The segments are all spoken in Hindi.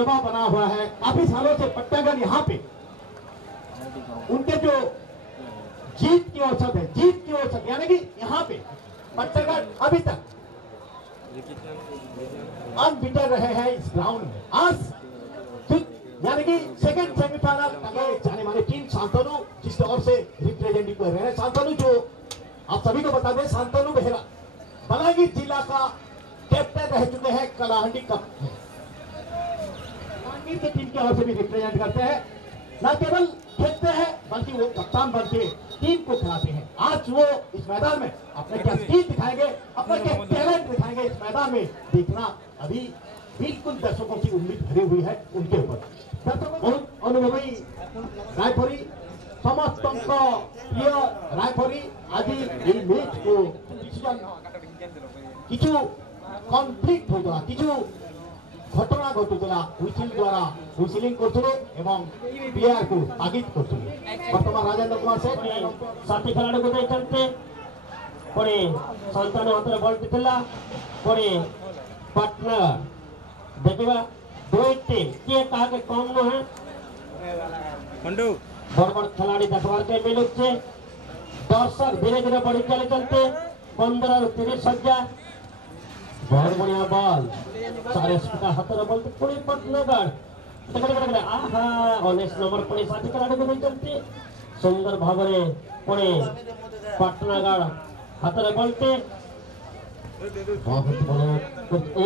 दबाव बना हुआ है। काफी सालों से पट्टागढ़ यहाँ पे उनके जो जीत की औसत है, जीत की औसत यानी कि यहाँ पे पट्टागढ़ अभी तक अनबीटन रहे हैं इस ग्राउंड में। आज यानी कि सेकंड सेमीफाइनल जाने वाली टीम शांतनु जिसके ओर से रिप्रेजेंटिव कर रहे हैं। शांतनु जो आप सभी को बता दें, शांतनु बेहरा बलांगीर जिला का कैप्टन रह चुके हैं कलाहंडी कप में। बलांगीर की टीम की ओर से भी रिप्रेजेंट करते हैं, न केवल खेलते हैं बल्कि वो कप्तान बन के टीम को खिलाते हैं। आज वो इस मैदान में अपने क्या स्किल दिखाएंगे, अपना क्या टैलेंट दिखाएंगे, इस मैदान में देखना अभी बिल्कुल दर्शकों की उम्मीद भरी हुई है उनके ऊपर। बहुत अनुभवी रायपुरी समस्त प्रिय रायपुरी आज এই ম্যাচ को কিছু কনফ্লিক্ট হইতলা, কিছু ঘটনা ঘটুতলা, হুইসিল দ্বারা হুইসিলিং করছিল এবং প্লেয়ার को तागिद করছিল। বর্তমান রাজেন্দ্র কুমার से साथी खिलाड़ी को चलते পরে সন্তান হাতে বলটি ଥିଲା পরে পাটনা देखिबा दोइटे के कहा के कम न है मंडू बड़ खिलाड़ी देखबार के मिलुक छे। दर्शक धीरे धीरे बढ़ी चलते 15 और 30 हजार बहुत बढ़िया बॉल सारे स्पिका हाथ बॉल तो पूरी पटनागढ़ आहा 19 नंबर पुणे साथी खिलाड़ी को चलते सुंदर भाव में पुणे पटनागढ़ हाथ बॉलते बहुत बढ़िया गोटे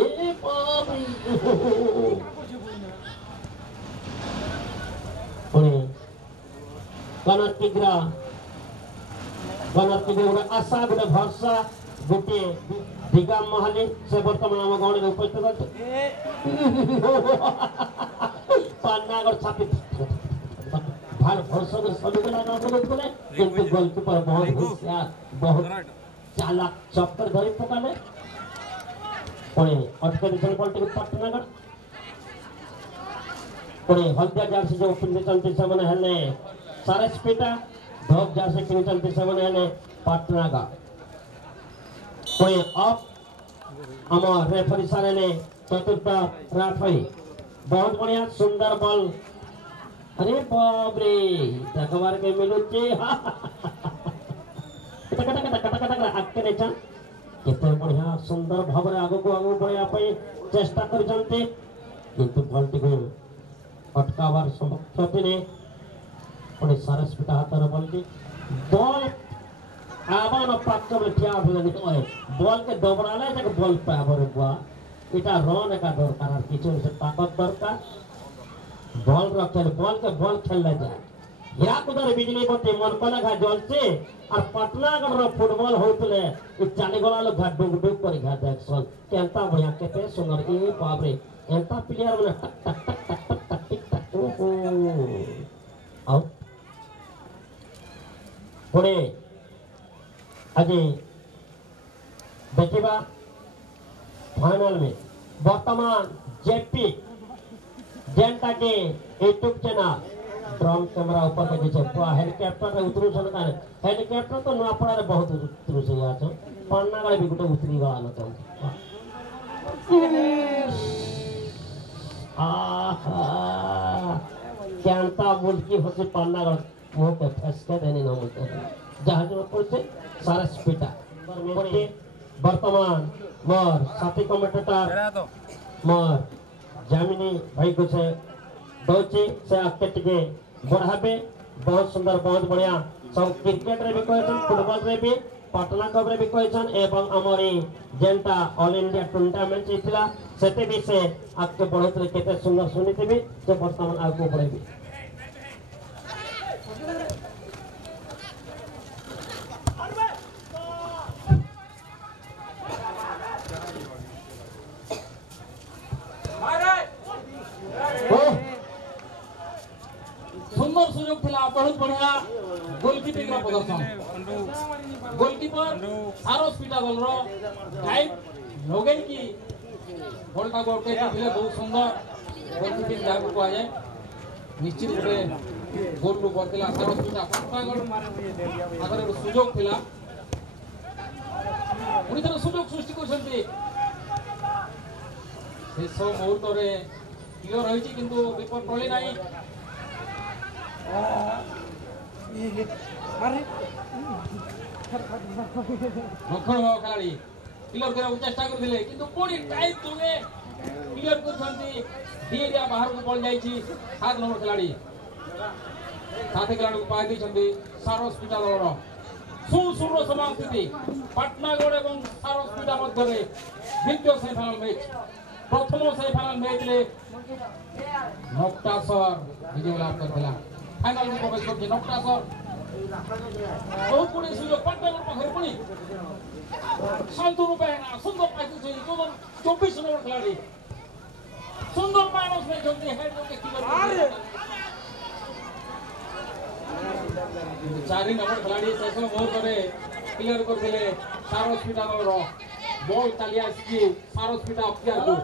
आशा गोटे भरसा गोटे दिगा महाली से बर्तमान आम गण में उपस्थित पन्नागढ़ छापी भार भरसा सभी किंतु गोलकीपर बहुत होशियार बहुत चालाक चक्कर धरी पकाले पुणे अटके देछन बॉल टिके पटनागढ़ पुणे हल्दिया जर्सी जो पिंधे चलते से माने हेले सारसपेटा धोक जर्सी पिंधे चलते से माने हेले पटनागढ़ पुणे अप अमर रेफरी सारे ने चतुर्थ रेफरी बहुत बढ़िया सुंदर बॉल अरे बाप रे देखबार के मिलुचे केते बढ़िया सुंदर भाव आग को आग बढ़िया चेष्टा करते किंतु बॉलटी को अटकावार क्षति ने पुणे सारसपिता हाथ बॉलटी बॉल आवन प्राप्त ठिया बॉल के दबराले बॉल पावर बुआ इटा रन एका दरकार किछु से ताकत दरकार बॉल रखेल बॉल के बॉल खेलले जाए हिराकुदर बिजली बत्ती मनपना घा जलचे और पटनागढ़ फुटबॉल होतले इ चाली गला लोग घा डुग डुग कर घा देखसन केनता बढ़िया केते सुंदर ए बाप रे एंता प्लेयर माने टक टक टक टक टक टक टिक टक ओहो आउट पुणे आज देखिबा फाइनल में वर्तमान जेपी जनता के यूट्यूब चैनल ड्रोन कैमरा ऊपर के नीचे पूरा हेलीकॉप्टर रे उतरू सन का हेलीकॉप्टर तो नवापड़ा रे बहुत उतरू से आ छ पन्नागढ़ भी गुटे उतरी गला न तो आहा केनता मुल्की होसे पन्नागढ़ मुंह पे फसके देने न बोलते जहाज में पड़ते सारा स्पीटा में वर्तमान मोर साथी कमेंटेटर मोर जामिनी भाई को से दोचे से आके टिके बढ़ाबे बहुत सुंदर बहुत बढ़िया सब क्रिकेट रे भी कहछन फुटबॉल रे भी पटना कप रे भी कहछन एवं हमरी जनता ऑल इंडिया टूर्नामेंट छिला सेते भी से आके बढ़त रे केते सुंदर सुनिते भी से वर्तमान आगो बढ़ेबी सुंदर सुयोग थिला बहुत बढ़िया गोलकीपिंग रो प्रदर्शन गोलकीपर सारस पिटा बॉल रो टाइप लोगन की बॉलटा को के थिले बहुत सुंदर गोलकीपिंग जागो को आ जाए निश्चित रूपे गोल लो करथिला सारस पिटा पटनागढ़ अगर सुयोग थिला पुनी तरह सुयोग सृष्टि करछन्ती शेष मुहूर्त रे क्लियर होइछि किंतु विपद टली नाही रक्षण खेलाड़ी क्लियर करने चेष्टा करथिले किंतु कोडी टाइप जोगे क्लियर करछंती एरिया बाहर को पड़ जाइछि 7 नंबर खिलाड़ी साथी खिलाड़ी को पाई दैछंती सारस पिटा दलर सुसुर समान स्थिति पाटनागढ़ एवं सारस पिटा मध्य में द्वितीय सेमीफाइनल मैच प्रथम सेमीफाइनल मैच ले नक्टासर विजय लाभ करथिला फाइनल में प्रवेश करछि नक्टासर बहुत बड़ी सुयोग पाटनागढ़ पाखर पड़ी शांतनु पाएना सुंदर पाइति छै 24 नंबर खिलाड़ी सुंदर मानस में जल्दी हेड के क्लियर चारि नंबर खिलाड़ी शेष मोहर करे क्लियर करथिले सारस पिटा दलर बॉल चली आछि सारस पिटा अख्तियार को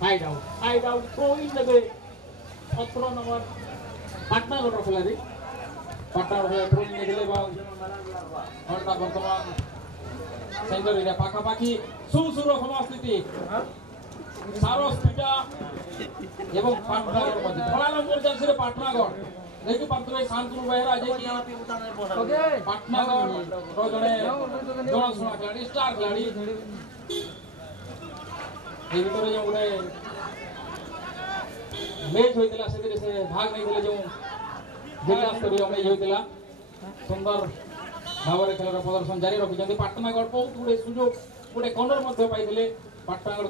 साइड आउट थ्रो इन देबे 17 नंबर पाटनागढ़ खिलाड़ी पाटनागढ़ थ्रो इन देले बॉल घंटा वर्तमान सेंटर एरिया पाखा पाखी सुसुर समस्थिति सारस पिटा एवं पाटनागढ़ मध्य 16 नंबर जर्सी रे पाटनागढ़ देखि पातवे शांतनु बेहरा जे कि पाटनागढ़ रो जने जणाशुना खिलाड़ी स्टार खिलाड़ी ए भितर जो गुडे मैच होइतिला से भाग नहीं दिले जो जिला स्तरीय मैच होइतिला सुंदर भावरे खेलर प्रदर्शन जारी रखिछन्ती पाटनागढ़ बहुत गुडे सुयोग गुडे कॉर्नर मध्य पाइथिले पाटनागढ़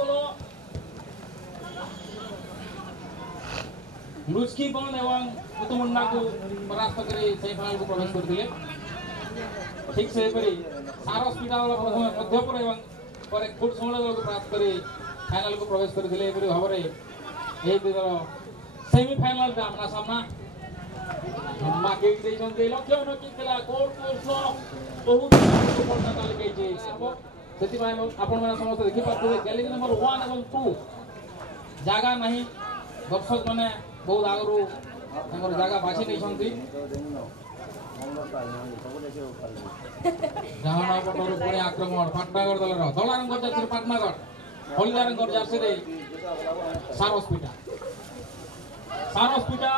दल लुचकी बन एवं कुतुमुंडा को परास्त करे सेमीफाइनल को प्रवेश करथिले ठीक से परी सारस पिटा दल प्रथम मध्यपुर एवं पर फुट समूह दल को प्राप्त करे फाइनल को प्रवेश करथिले एपरी भावरे ए दल सेमीफाइनल का अपना सामना माके देछन्ते लक्ष्य न किला गोल पोस्ट बहुत सफलता ताले केछि सेति भाई आपण माने समस्त देखि पाथबे गैलरी नंबर 1 एवं 2 जागा नहीं दर्शक माने बहुत आगरू हमर जागा बाछि नैछन्ती जहाना पटोर पुणे आक्रमण पाटनागढ़ दलर धला रंग जर्सी पाटनागढ़ हलदिया रंग जर्सी रे सारस पिटा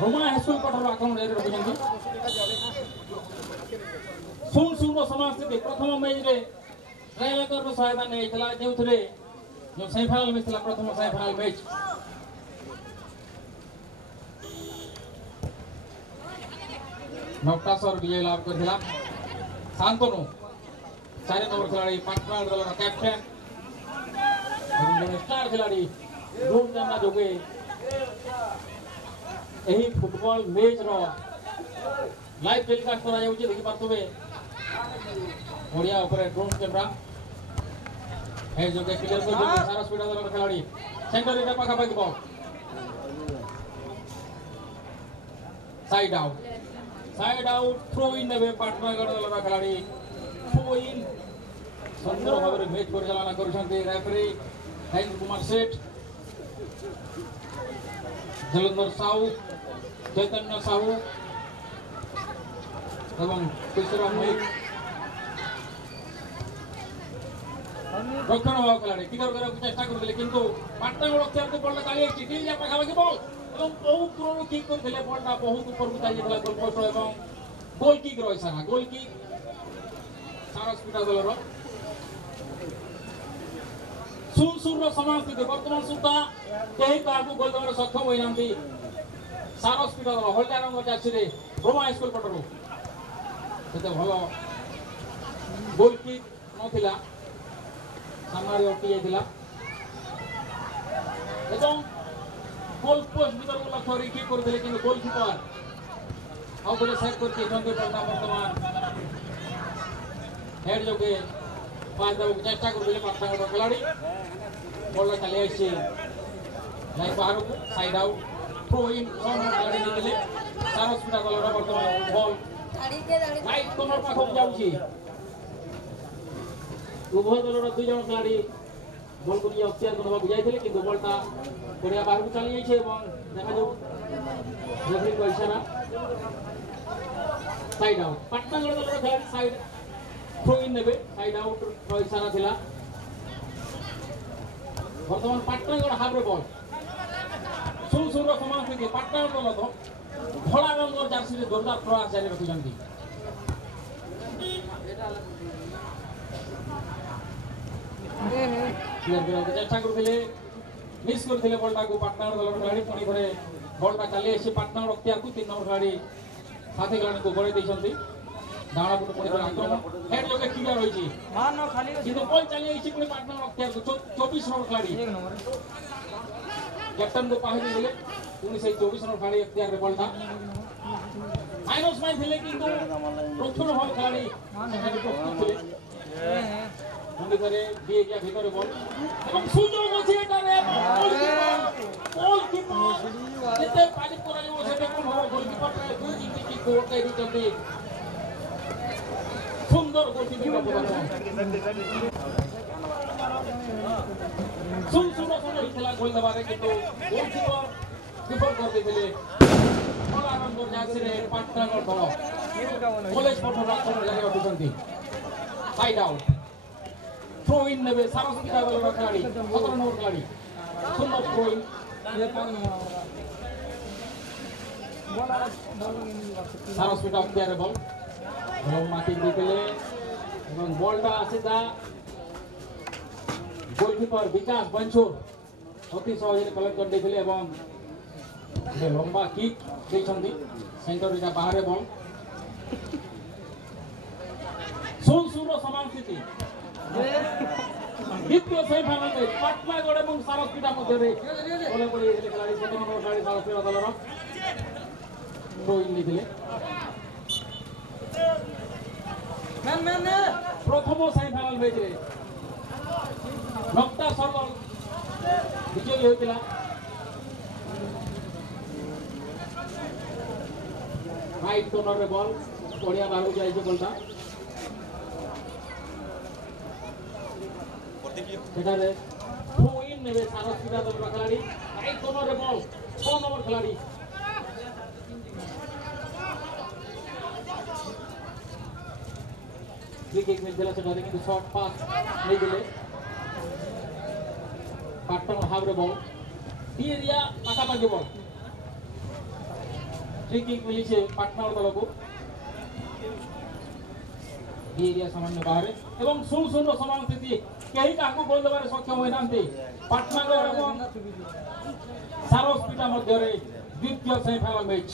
रोमा हाईस्कूल पटोर आक्रमण जारी रखिछन्ती सुन समास्थिति प्रथम मैच रे ट्रायलकर रो सहायता नै थला जेउथरे जो सेमीफाइनल मैच थला प्रथम सेमीफाइनल मैच नक्टासर विजय लाभ करथिला शांतनु 4 नंबर खिलाड़ी पाटनागढ़ दलर कैप्टन एवं स्टार खिलाड़ी रूम जमना जोगे एही फुटबॉल मैच रो लाइव टेलीकास्ट करा जाउची देखि पातबे ओडिया ऊपर ड्रोन कैमरा है जो के क्लियर कर जो सारा स्पीड दलर खिलाड़ी सेंटर एरिया पाखा पाखी ball side out throw in देबे पाटनागढ़ दलर खिलाड़ी थ्रो इन सुंदर भाବରେ मैच परिचालना करूछन्ती रेफरी हेंद्र कुमार सेठ जलंधर साहू चैतन्य साहू एवं तीसरा मैच रक्षण भाव खिलाड़ी क्लियर करने को चेष्टा करथिले किंतु पाटनागढ़ अख्तियार को बॉल चली आछि टीम पाखा पाखी बॉल एवं बहुत दूर किक करथिले बॉलटा बहुत ऊपर को चली गेला गोल पोस्ट एवं गोल किक रो इशारा गोल किक सारस पिटा दलर सुन समास्थिति वर्तमान सुद्धा कहीं काहाकू गोल देवार सक्षम होइनांती सारस पिटा दल हलदिया रंग जर्सी रे रोमा हाईस्कूल पटरू सेते भलो गोल किक नथिला सामने उठी जाइतिला एवं गोल पोस्ट भीतर को लक्ष्य रे किक करथिले किंतु गोलकीपर आउ बोले सेट करके जंगे पड़ता वर्तमान हेड जोगे पास देबो चेष्टा करथिले पाटनागढ़ खिलाड़ी बॉल चली आइछि लाइन बाहर को साइड आउट थ्रो इन कौन खिलाड़ी निकले सारस पिटा दलर वर्तमान बॉल लाइट कॉर्नर पाखो जाउछि उभय दलर दुई जन खिलाड़ी बॉल को लिए अख्तियार करबा जाइथिले कि बॉलटा कोरिया बाहर को चली जाइछे एवं देखा जाउ रेफरी को इशारा साइड आउट पाटनागढ़ दलर खिलाड़ी साइड थ्रो इन नेबे साइड आउट रो इशारा थिला वर्तमान पाटनागढ़ हाफ रे बॉल सुर समान स्थिति पाटनागढ़ दल तो धला रंगर जर्सी रे जोरदार प्रयास जारी रखिसंती चेष्टा करथिले मिस करथिले बॉलटा को पाटनागढ़ दल खिलाड़ी पुणी थरे बॉलटा चली आसी पाटनागढ़ अख्तियार को 3 नंबर खिलाड़ी साथी खिलाड़ी को गड़े दैछंती दाणा पुट पुणी आक्रमण हेड जोगे क्लियर होईची मान न खाली किंतु बॉल चली आसी पुणी पाटनागढ़ अख्तियार को 24 नंबर खिलाड़ी कैप्टन को पाहि दिले पुणी से 24 नंबर खिलाड़ी अख्तियार रे बॉलटा माइनस में थिले किंतु प्रथम हल खिलाड़ी सेठारे प्रस्तुत थिले पुणी करे दिए गया भीतर बॉल एवं सुযোগ আছে এটারে গোলকিপার যেতে পারি করা যাবে সেটা কোন হবে গোলকিপার দুই জিতে কি কোর্টে দিতে সুন্দর গোলকিপার সুন্দর খেলা গোল দেবারে কিন্তু গোলকিপার বিফল করে দিলে কলারঙ্গ জার্সিরে পাটনাগড় দল কলেজ পটর আক্রমণ জারি অভিযান্তি সাইড আউট थ्रो इन नेबे सारस पिटा दल खिलाड़ी 17 नंबर खिलाड़ी सुंदर थ्रो इन सारस पिटा अख्तियार बॉल এবং মাটি দিলে এবং বলটা সিধা গোলকিপার বিকাশ বঞ্চুর অতি সহজে কলেক্ট করে দিলে এবং লম্বা কিক ଦେଇଛନ୍ତି সেন্টার এটা বাহারে বল সুর সমান স্থিতি দ্বিতীয় সেমিফাইনাল में পাটনাগড় এবং সারসপিটা মধ্যে বলে পড়ে খেলাড়ি 17 নম্বর খেলাড়ি সারসপিটা দলর থ্রো ইন দিলে প্রথম সেমিফাইনাল ম্যাচ রে নক্তা সরল বিজয়ী হয়েছিল রাইট কর্নার রে বল পড়িয়া বাহু যাইছে বলটা সেটারে থ্রো ইন নেবে সারসপিটা দল খেলাড়ি রাইট কর্নার রে বল 6 নম্বর খেলাড়ি फ्री किक मिलଥିଲା ସେଠାରେ କିନ୍ତୁ শর্ট পাস ନେଇ ଦେଲେ ପାଟନାଗଡ଼ ହାଫ୍ ରେ ବଲ୍ ଦି ଏରିଆ ପାଖାପାଖି ବଲ୍ फ्री किक ମିଳିছে ପାଟନାଗଡ଼ ଦଳକୁ ଦି ଏରିଆ ସାମାନ୍ୟ ବାହାରେ ଏବଂ 0-0 ର ସମାନ ସ୍ଥିତି କେହି କାହାକୁ ଗୋଲ ଦେବାରେ ସକ୍ଷମ ହୋଇନାହାନ୍ତି ପାଟନାଗଡ଼ ଏବଂ ସାରସପିଟା ମଧ୍ୟରେ ଦ୍ୱିତୀୟ ସେମିଫାଇନାଲ ମ୍ୟାଚ୍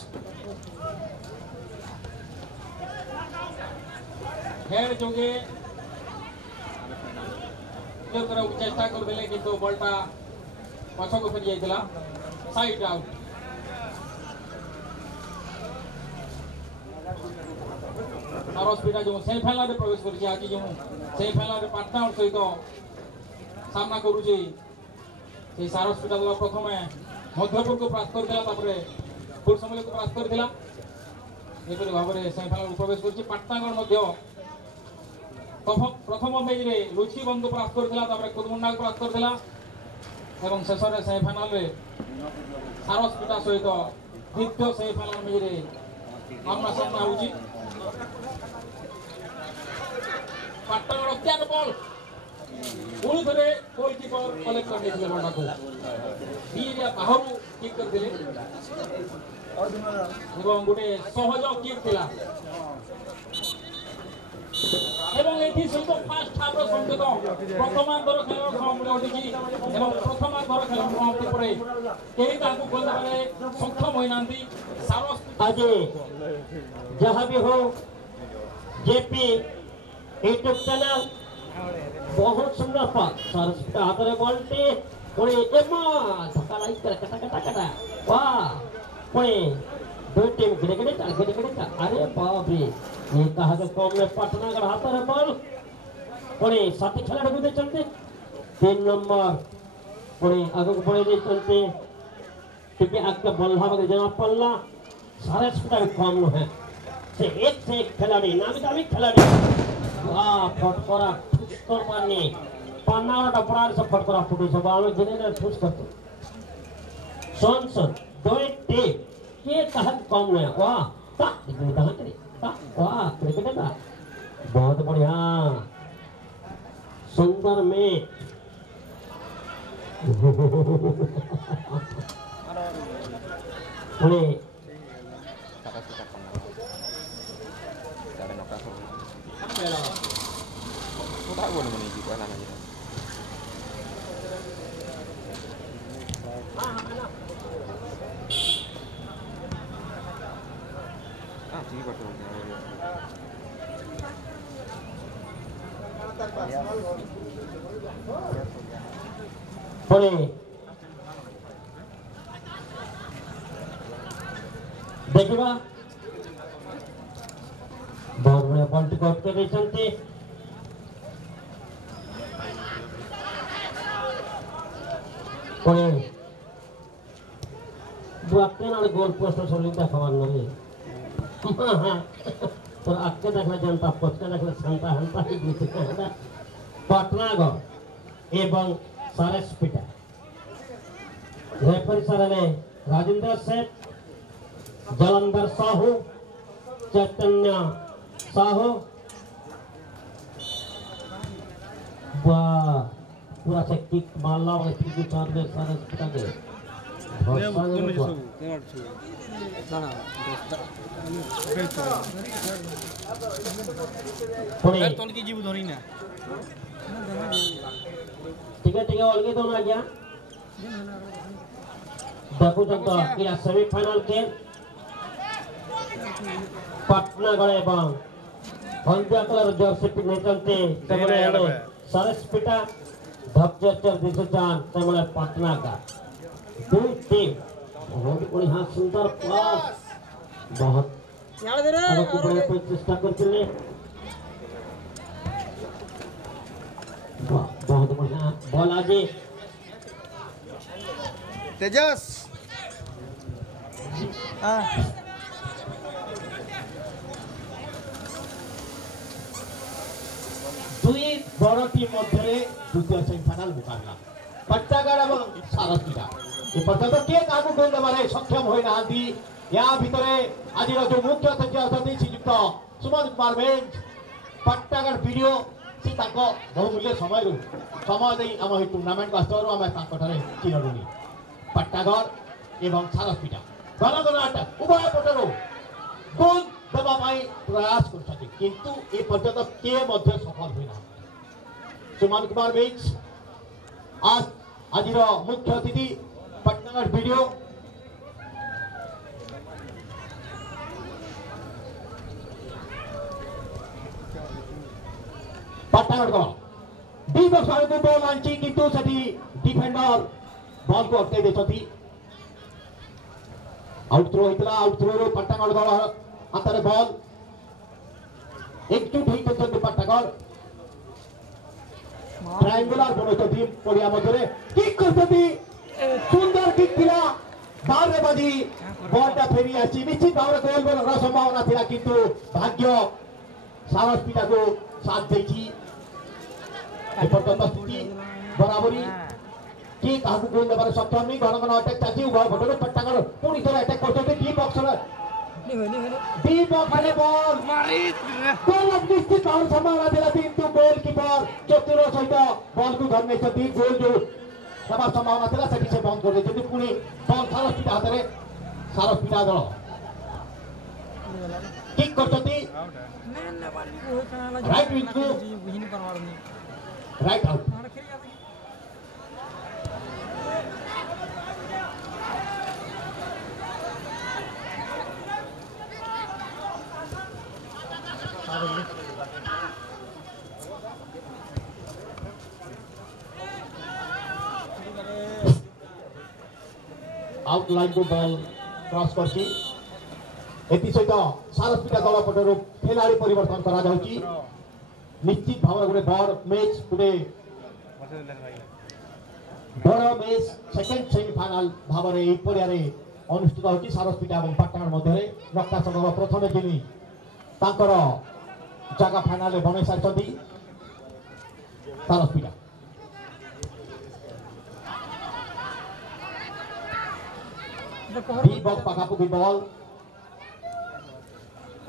हेड जोगे क्लियर करा चेष्टा कर देले किंतु बॉलटा पछ को फेरी जाइतला साइड आउट सारसपिटा जो सेमीफाइनल रे प्रवेश करछि आज जो सेमीफाइनल रे पाटनागढ़ सहित सामना करूछि से सारसपिटा दल प्रथमे मध्यपुर को प्राप्त करथिला तापरे फुल समय को प्राप्त करथिला एपरि भाबरे सेमीफाइनल प्रवेश करछि पाटनागढ़ मध्य प्रथम मैच रे रुचि बंधु प्राप्त करथिला तापरे कुदमुंडा को प्राप्त करथिला एवं शेष रे सेमीफाइनल रे सारसपिटा सहित द्वितीय सेमीफाइनल मैच रे आमना सामना होउची पाटनागढ़ अत्यार बॉल पुणी थरे गोलकीपर कलेक्ट कर देथिले बॉलटा को बीरिया बाहरु किक कर दिले एवं गुटे सहज किक थिला এবং এটি সব ফার্স্ট হাফ র সংকেত প্রথমার্ধর খেলার সমাপ্তি ঘটিছি এবং প্রথমার্ধর খেলা সমাপ্তি পরে কেহি তাকে গোল দেবারে সক্ষম হইনান্তি সারস आज जहाँ भी हो जेपी यूट्यूब चैनल बहुत सुंदर पास सारसपिटा हाथ रे बॉलटी पुणी एमा धक्का लाइक कर कटा कटा कटा वाह पुणी दो टीम गिरे गिरे चाल अरे बाप रे ये कहा के कम में पाटनागढ़ हाथ रे बॉल पुणी साथी खिलाड़ी भी चलते 3 नंबर पुणी आगे को पड़े चलते क्योंकि आगे बॉल भाग जमा पल्ला सारसपिटा कम है से एक खिलाड़ी नामी दामी खिलाड़ी वाह फटकरा ठुकर पानी पानावटा परार से फटकरा फुटू सब आलो जिने ठुस करते सोन दो टे के कहा कम है वाह ता इतने कहां करे ता वाह क्रिकेट का बहुत बढ़िया পরে ଦେଖିବା ବହୁତ ବଢିଆ ବଲଟିକୁ ଅଟକେଇ ଦେଇଛନ୍ତି ପୁଣି बुआके गोल पोस्ट सोलिंदा खबर नहीं तो आके देखला जनता पचके देखला संता हंता ही बीते कहना पाटनागढ़ एवं सारसपीटा यह परिसर में राजेंद्र सेठ जलंधर साहू चैतन्य साहू पूरा से किक मारला और किक चार दे सारसपीटा के ठीक है अलगे दोनों आ गया देखो जब या सेमीफाइनल के पाटनागढ़ एवं हल्दिया कलर जर्सी पिन्ने चलते सेमने सारसपीटा धपचर दिशुचान सेमने पाटनागढ़ दो टीम बहुत बढ़िया सुंदर पास बहुत बड़े चेष्टा करते बहुत बढ़िया बॉल आगे तेजस दुई बड़ टीम मध्य द्वितीय सेमीफाइनल मुकाबला पाटनागढ़ और सारसपीटा ए पर्यंत के काकू गोल देबारे सक्षम होई नांदी या भितरे आज जो मुख्य अतिथि अछंती श्रीयुक्त सुमन कुमार बेंच पाटनागढ़ वीडियो से ताको बहुमूल्य समय दे आम ही टूर्नामेंट आस्तवर आम ताकठारे चिरऋणी पाटनागढ़ एवं सारसपीटा गणगणाट उभय पटरु गोल देवा प्रयास करछथि किंतु ए पर्यंत के मध्य सफल होई ना सुमन कुमार बेंच आज मुख्य अतिथि पाटनागढ़ वीडियो पाटनागढ़ को डी बॉक्स आगे बॉल आंची किंतु सेठी डिफेंडर बॉल को अटकाई देछथि आउट थ्रो होइतला आउट थ्रो रो पाटनागढ़ दल हातरे बॉल एकजुट होई करछथि पाटनागढ़ ट्रायंगुलर बनोछथि पडिया मध्यरे किक करछथि सुंदर किक थिला बारे बाजी बॉलटा फेरी आसी निश्चित भाव गोल गोल संभावना थिला किंतु भाग्य सारसपीटा को साथ देछि स्थिति बराबरी के काहू गोल देबार सक्षम नहीं घन अटैक चाची उभय भटरो पाटनागढ़ पुणी थोड़ा अटैक करछथि डी बॉक्स में बॉल गोल निश्चित भाव संभावना थिला किंतु गोलकीपर चतुर सहित बॉल को धरने छथि गोल जो सभा संभावना थिला सेठी से बंद कर देछथि पुणी बॉल सारसपीटा हाथ रे सारसपीटा दल किक करछथि राइट विंग को राइट आउट आउटलाइन को बॉल क्रॉस करछि एति सहित सारसपीटा दल पटरु खेलाड़ी परिवर्तन करा जाउछि निश्चित भाव गोटे बड़ मैच गोटे बड़ मैच सेकेंड सेमीफाइनल भाव में यही पड़िया अनुष्ठित होती सारसपीटा और पाटनागढ़ मध्य रक्ता संघ प्रथम जिमी तांकर जगह फाइनाल बनई सारी सारसपीटा डी बॉक्स पाखापाखि बॉल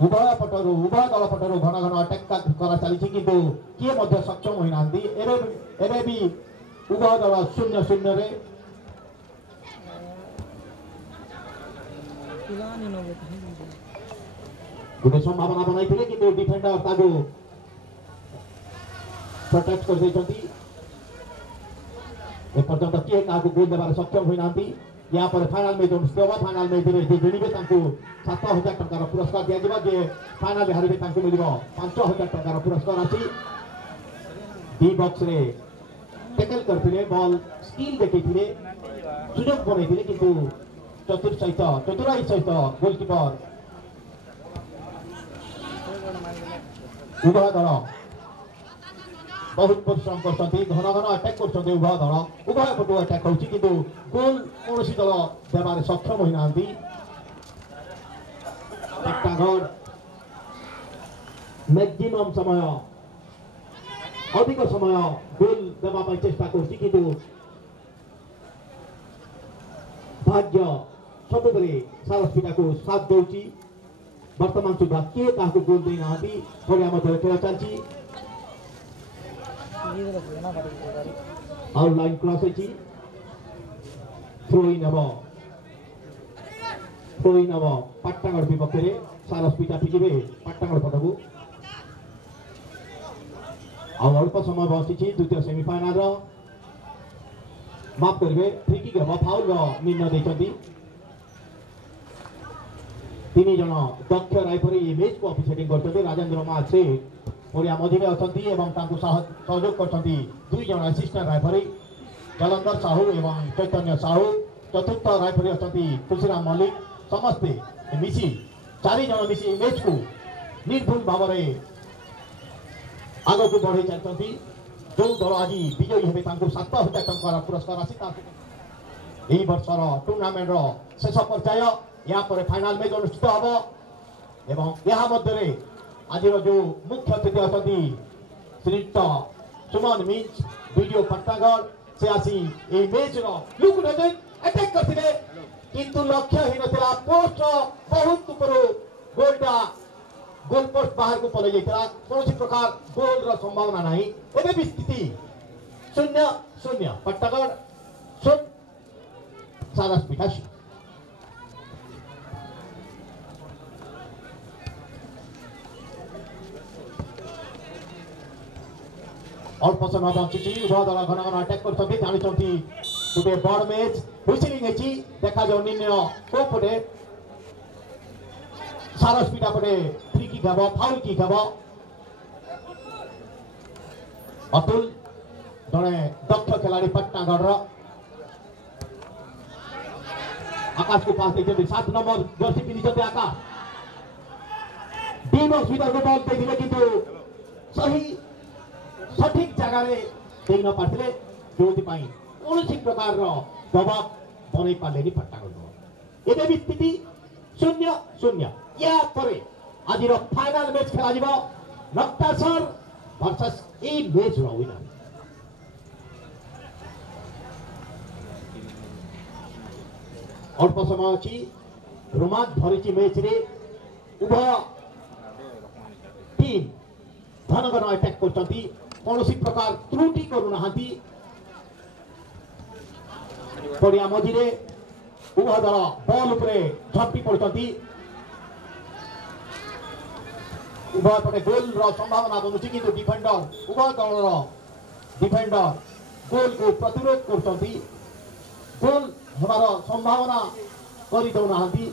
उभय पटरु उभय दल पटरु घन घन अटैक करा चली किंतु किए मध्य सक्षम होई नांदी एबे भी उभय दल 0-0 रे गोटे संभावना बनाई कि डिफेंडर ताको प्रोटेक्ट कर देछंती ए पर्यंत किए काको गोल देबार सक्षम होई नांती या पर फाइनल में जोन स्टोवा फाइनल में दिबे जे जिनिबे तांको 7000 टंकार पुरस्कार दिया जिबा जे फाइनल हारिबे तांको मिलिबो 5000 टंकार पुरस्कार अछि डी बॉक्स रे टैकल करथिले बॉल स्किल देखिथिले सुजोग बनैथिले किंतु चतुराई सहित गोलकीपर उभय दल बहुत परिश्रम करछंती घन घन अटैक करछंती उभय दल उभय पटु अटैक होछि किंतु गोल कोनोसी दल देबार सक्षम होई नांती टिकटागढ़ मैक्सिमम समय अधिक समय गोल देबा पय चेष्टा करछि किंतु भाग्य सबुबरे सारस्पिटा को साथ दौची वर्तमान सुधा किए काहको गोल देई नांती पडिया मध्ये खेल चलछि आउट लाइन क्रॉस होछि थ्रो इन अब पट्टागढ़ विपक्ष रे सारस्पिटा टिकिबे पट्टागढ़ पटकु आ अल्प समय बसिछि द्वितीय सेमीफाइनल रो माफ करिवे फ्री किक अब फाउल रो निर्णय दैछंती तीन जन दक्ष राइफरी ये मैच को ऑफिशिएटिंग करछंती राजेंद्र माछे ओडिया मझिरे अछंती एवं तांको सहयोग करछंती दुई जन असिस्टेंट राइफरी जलंधर साहू एवं चैतन्य साहू चतुर्थ राइफरी अछंती तुलसीराम मल्लिक समस्ते मिसी चारि जन मिसी मैच को निर्भुल भाव में आगो को बढ़ाई चलछंती जो दल आज विजयी हेबे तांको 7000 टंकार पुरस्कार आसी एही वर्षर टूर्नामेंट रो शेष पर्याय यहाँ पर फाइनल मैच अनुष्ठित हम एवं यहाँ मध्य आज जो मुख्य अतिथि अछंती श्रीयुक्त सुमन मिंच वीडियो पट्टागढ़ से आसी ए मैच रो लुक नजर अटैक करथिले किंतु लक्ष्य ही नथिला पोस्ट बहुत ऊपर गोलटा गोल पोस्ट बाहर को पलै जाइतला कोनोसी प्रकार गोल रो संभावना नाही एबे भी स्थिति 0-0 पट्टागढ़ सुन सारस्पिटा अल्प समय बंची उभय दल घन घन अटैक करछंती जानिछंती गोटे बड़ मैच हुइसिलिंग हेछि देखा जाउ निर्णय को पटे सारस्पिटा पटे फ्री किक हबो फाउल किक हबो अतुल जने दक्ष खिलाड़ी पट्टागढ़ आकाश को पास देखते 7 नंबर जर्सी पिनिछते आकाश डी बॉक्स भीतर को बॉल देखिले किंतु सही सठिक जगह रे देई न पाथिले जोति पाई कोनोसी प्रकार रो दबाव बनै पालेनी पट्टागढ़ एबे भी स्थिति 0-0 या परे आज रो फाइनल मैच खेला जिवो नक्तासर वर्सेस ए मैच रो विनर अल्प समय अछि रोमांच भरिची मैच रे उभय टीम घन घन अटैक करछंती कोनोसी प्रकार त्रुटि करू नाहंती पडिया मझिरे उभय दल बॉल उपरे झपटी पड़छंती उभय पटे गोल रो संभावना बनुछि किंतु डिफेंडर उभय दल रो डिफेंडर गोल को प्रतिरोध करछंती गोल हमारा संभावना करि दउ नाहंती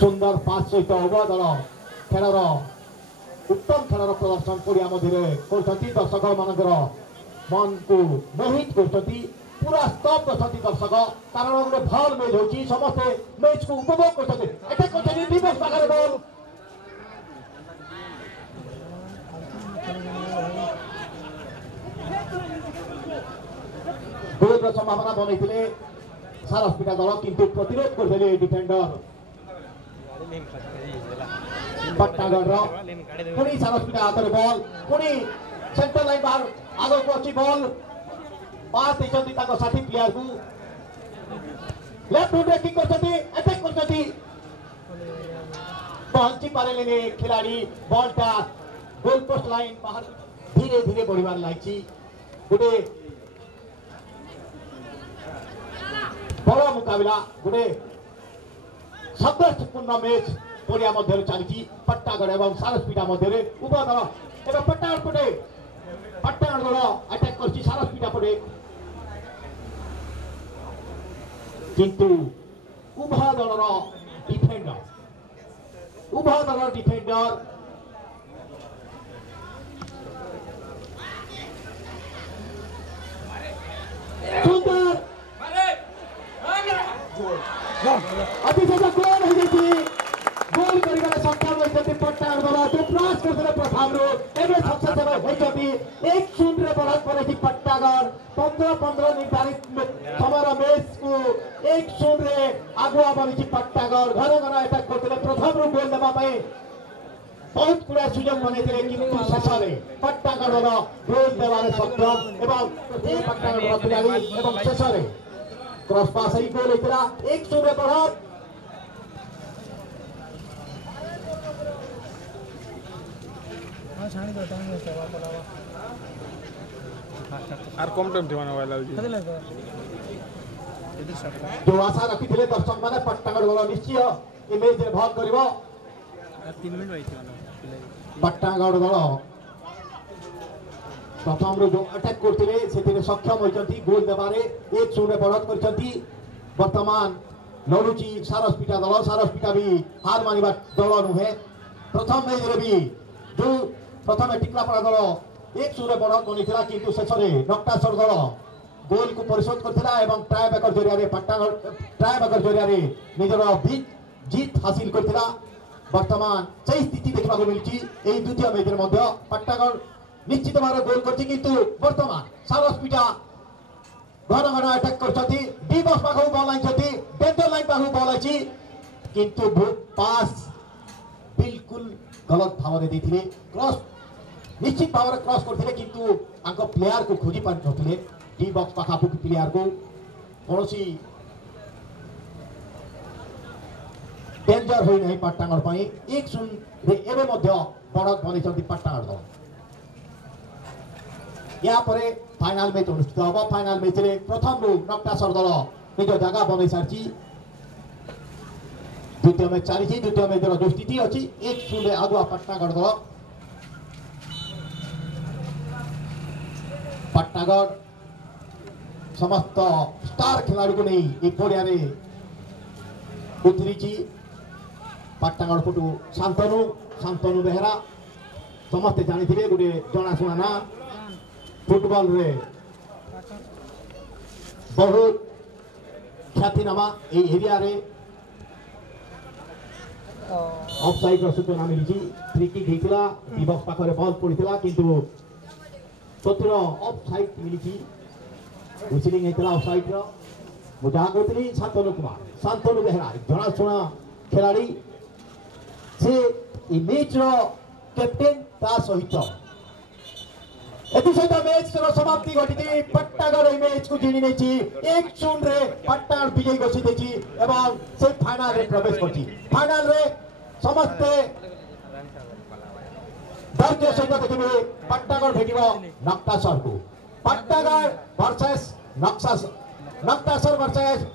सुंदर पास सहित उभय दल खेलर उत्तम खेलर प्रदर्शन पड़िया मध्य करछंती दर्शक मानकर मन को मोहित करछंती पूरा स्तब्ध अछंती दर्शक कारण गोटे भल मैच होची समस्ते मैच को उपभोग करछंती अटैक करछंती दिवस पाखरे बॉल गोल संभावना बनैथिले सारस्पिटा दल किंतु प्रतिरोध करदेले डिफेंडर पट्टागढ़ पुणी सारस्पिटा हाथ में बॉल पुणी सेंटर लाइन बाहर आगे को अच्छी बॉल पास देछंती ताको साथी प्लेयर को लेफ्ट फुट किक करछंती अटैक करछंती पहुंची पारेलेनी खिलाड़ी बॉलटा गोल पोस्ट लाइन बाहर धीरे धीरे बढ़िबार लागिछि गोटे मुकाबला गोटे संघर्षपूर्ण मैच पड़िया मध्य चली पट्टागढ़ और सारसपीठा मध्य उभय दल एवं पट्टागढ़ पटे पट्टागढ़ दल अटैक कर सारसपीठा पटे किंतु उभय दलर डिफेंडर सुंदर अतिशय गोल गोल कर सक्षम होती पट्टागढ़ दल जो प्रयास करते प्रथम सक्सेस होती 1-0 बढ़त पड़े पट्टागढ़ 15 निर्धारित समय मैच को 1-0 आगुआ बनी पट्टागढ़ घर घर अटैक करते प्रथम गोल देवाई बहुत गुड़ा सुजोग बनते किंतु शेष में पट्टागढ़ दल गोल देवार सक्षम एवं पट्टागढ़ खिलाड़ी शेष में क्रॉस पास ही गोल होता 1-0 बढ़त আর কম টাইম ঠিকানা वाला जो आशा रखी थे दर्शक मैंने पट्टागढ़ दल निश्चय इमेज भल कर 3 मिनिट रही पट्टागढ़ दल प्रथम जो अटैक करते सक्षम होती गोल देवारे 1-0 बढ़त कर वर्तमान लड़ुची सारसपीठा दल सारसपीठा भी हार मानिबा दल नुहे प्रथम मैच रे भी जो प्रथम टिकलापड़ा दल 1-0 बढ़त बनी किंतु शेष में नक्टासर दल गोल को परिशोध करथिला एवं ट्राई बैकर जरिया पट्टागढ़ ट्राई बैकर जरिया निजर जीत हासिल करथिला वर्तमान सही स्थिति देखा मिली द्वितीय मैच मध्य पट्टागढ़ निश्चित भाव गोल कर किंतु वर्तमान सारसपीठा घर घर अटैक कर डी बॉक्स पाखु बॉल आई डेंजर लाइन पाखु बॉल आई किंतु पास बिल्कुल गलत भाव में देते क्रॉस निश्चित भाव में क्रॉस करते किंतु प्लेयर को खोजी पार नथिले डी बॉक्स पाखापुखी प्लेयर को कौन डेंजर हो नहीं पट्टागढ़ 1-0 एवं बढ़त बनी पट्टागढ़ दल या फाइनाल मैच अनुष्ठित हम फाइनाल मैच रे प्रथम नक्टासर दल निज जगह बन सारी द्वितीय मैच चली द्वितीय मैच जो स्थिति अच्छी 1-0 आगुआ पट्टागढ़ दल पट्टागढ़ समस्त स्टार खिलाड़ी को नहीं एक पड़िया उतरी पट्टागढ़ पटू शांतनु बेहरा समस्ते जानी गोटे जनाशुना ना फुटबॉल रे बहुत ख्यातिनामा एरिया रे ऑफसाइड सूचना मिली फ्री किक होता दिवस पाखे बॉल पड़ता किंतु तथ्य ऑफसाइड मिली हुइसलिंग होता ऑफसाइड मुझे जहाँ कहती शांतनु बेहरा जनाशुना खिलाड़ी से मैच कैप्टेन ता सहित सहित मैच समाप्ति घटी पट्टागढ़ मैच को जीणी नहीं 1-0 पट्टागढ़ विजयी घोषित एवं से फाइनाल रे प्रवेश कर फाइनाल रे समस्ते धैर्य सहित देखिए पट्टागढ़ भेट नक्टासर को पट्टागढ़ वर्सेस नक्टासर वर्सेस